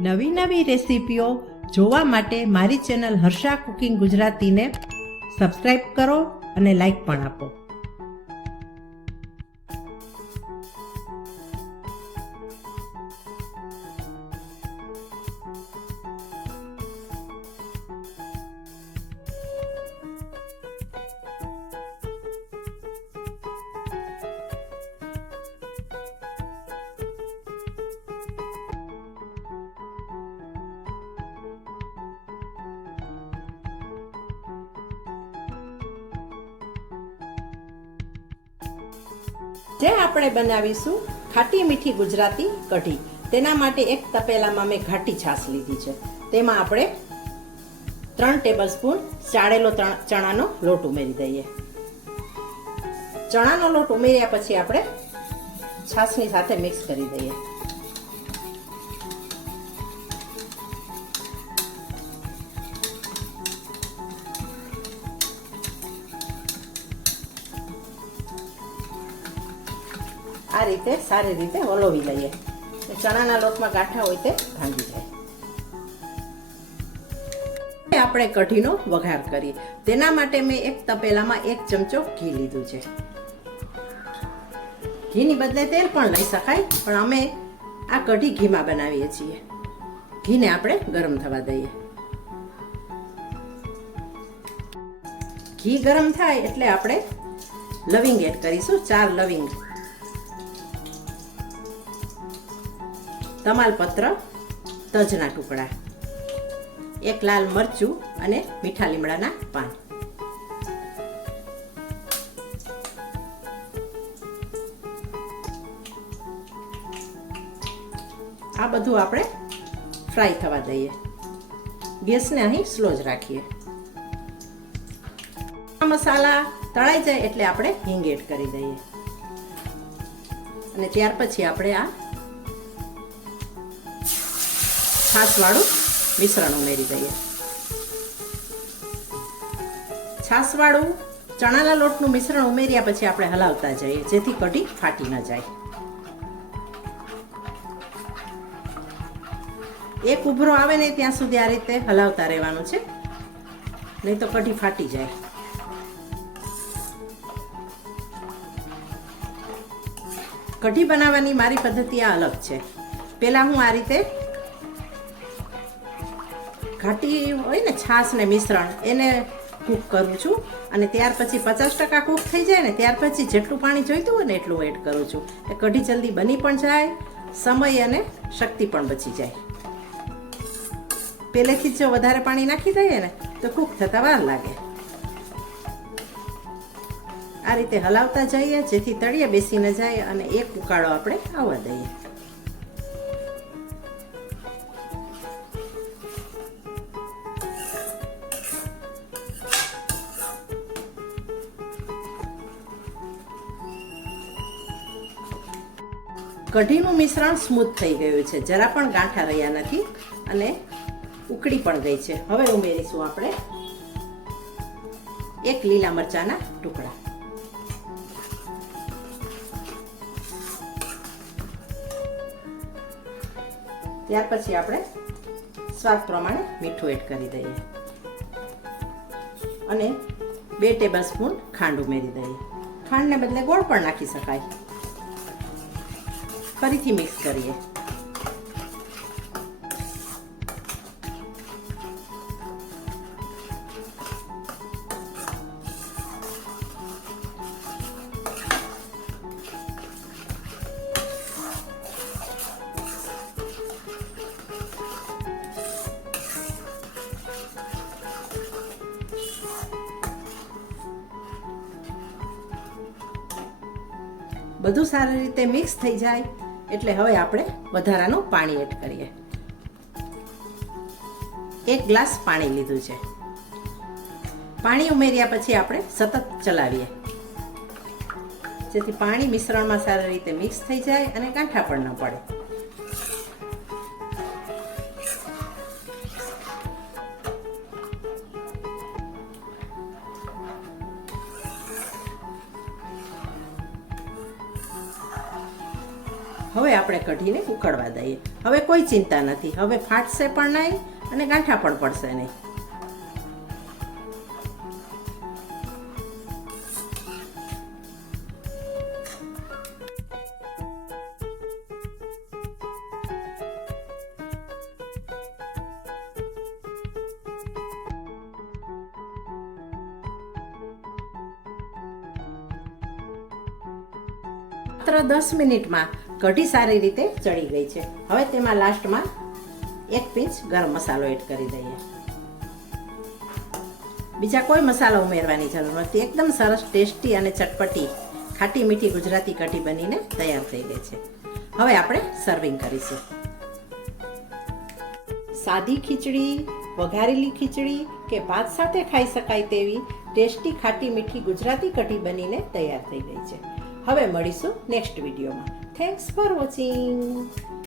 નવી નવી રેસીપીઓ જોવા માટે મારી ચેનલ હર્ષા કુકિંગ ગુજરાતીને સબસ્ક્રાઈબ કરો અને લાઈક પણ આપો. જે આપણે બનાવીશું ખાટી મીઠી ગુજરાતી કઢી. તેના માટે એક તપેલામાં મેં ઘાટી છાશ લીધી છે. તેમાં આપણે ત્રણ ટેબલ સ્પૂન ચાળેલો ચણાનો લોટ ઉમેરી દઈએ. ચણાનો લોટ ઉમેર્યા પછી આપણે છાશની સાથે મિક્સ કરી દઈએ. આ રીતે, સારી રીતે હલોવી લઈએ. ચણાના લોટમાં ગાંઠા હોય તે ભાંગી જાય. આપણે કઢીનો વઘાર કરીએ. તેના માટે મેં એક તપેલામાં એક ચમચો ઘી લીધું છે. ઘીની બદલે તેલ પણ લઈ શકાય, પણ અમે આ કઢી ઘીમાં બનાવીએ છીએ. ઘીને આપણે ગરમ થવા દઈએ. ઘી ગરમ થાય એટલે આપણે લવિંગ એડ કરીશું, ચાર લવિંગ તમાલપત્ર તજના ટુકડા, એક લાલ મરચું અને મીઠા લીમડાના પાન. આ બધું આપણે ફ્રાય થવા દઈએ. ગેસને અહીં સ્લો જ રાખીએ. આ મસાલા તળાઈ જાય એટલે આપણે હિંગ એડ કરી દઈએ. અને ત્યાર પછી આપણે આ છાશવાળું મિશ્રણ ઉમેરી દઈએ. છાશવાળું ચણાના લોટનું મિશ્રણ ઉમેર્યા પછી આપણે હલાવતા જઈએ, જેથી કઢી ફાટી ન જાય. એક ઉભરો આવે ને ત્યાં સુધી આ રીતે હલાવતા રહેવાનું છે. નહીં તો કઢી ફાટી જાય. કઢી બનાવવાની મારી પદ્ધતિ આ અલગ છે. પહેલાં હું આ રીતે ઘાટી હોય ને છાશ ને મિશ્રણ, એને કૂક કરું છું. અને ત્યાર પછી પચાસ ટકા કૂક થઈ જાય ને, ત્યાર પછી જેટલું પાણી જોઈતું હોય ને એટલું એડ કરું છું. એ કઢી જલ્દી બની પણ જાય, સમય અને શક્તિ પણ બચી જાય. પહેલેથી જ જો વધારે પાણી નાખી દઈએ ને, તો કૂક થતા વાર લાગે. આ રીતે હલાવતા જઈએ, જેથી તળિયે બેસી ન જાય અને એક ઉકાળો આપણે આવવા દઈએ. કઢીનું મિશ્રણ સ્મૂથ થઈ ગયું છે. જરા પણ ગાંઠા રહ્યા નથી અને ઉકળી પણ ગઈ છે. હવે ઉમેરીશું આપણે એક લીલા મરચાના ટુકડા. ત્યાર પછી આપણે સ્વાદ પ્રમાણે મીઠું એડ કરી દઈએ. અને બે ટેબલ સ્પૂન ખાંડ ઉમેરી દઈએ. ખાંડને બદલે ગોળ પણ નાખી શકાય. ફરીથી મિક્સ કરીએ. બધું સારી રીતે મિક્સ થઈ જાય. એટલે હવે આપણે વધારાનું પાણી એડ કરીએ. એક ગ્લાસ પાણી લીધું છે. પાણી ઉમેર્યા પછી આપણે સતત ચલાવીએ. જેથી પાણી મિશ્રણમાં સારી રીતે મિક્સ થઈ જાય અને કાંઠા પણ ન પડે. હવે આપણે કઢીને ઉકળવા દઈએ. હવે કોઈ ચિંતા નથી. હવે ફાટશે પણ નહીં અને ગાંઠા પણ પડશે નહીં. માત્ર દસ મિનિટમાં કઢી સારી રીતે ચડી ગઈ છે. હવે તેમાં લાસ્ટમાં એક પિંચ ગરમ મસાલો એડ કરી દઈએ. બીજા કોઈ મસાલો ઉમેરવાની જરૂર નથી. એકદમ સરસ, ટેસ્ટી અને ચટપટી, ખાટી મીઠી ગુજરાતી કઢી બનીને તૈયાર થઈ ગઈ છે. હવે આપણે સર્વિંગ કરીશું. સાદી ખીચડી, વઘારેલી ખીચડી કે ભાત સાથે ખાઈ શકાય તેવી ટેસ્ટી, ખાટી મીઠી ગુજરાતી કઢી બનીને તૈયાર થઈ ગઈ છે. હવે મળીશું નેક્સ્ટ વિડીયોમાં થેન્ક્સ ફોર વોચિંગ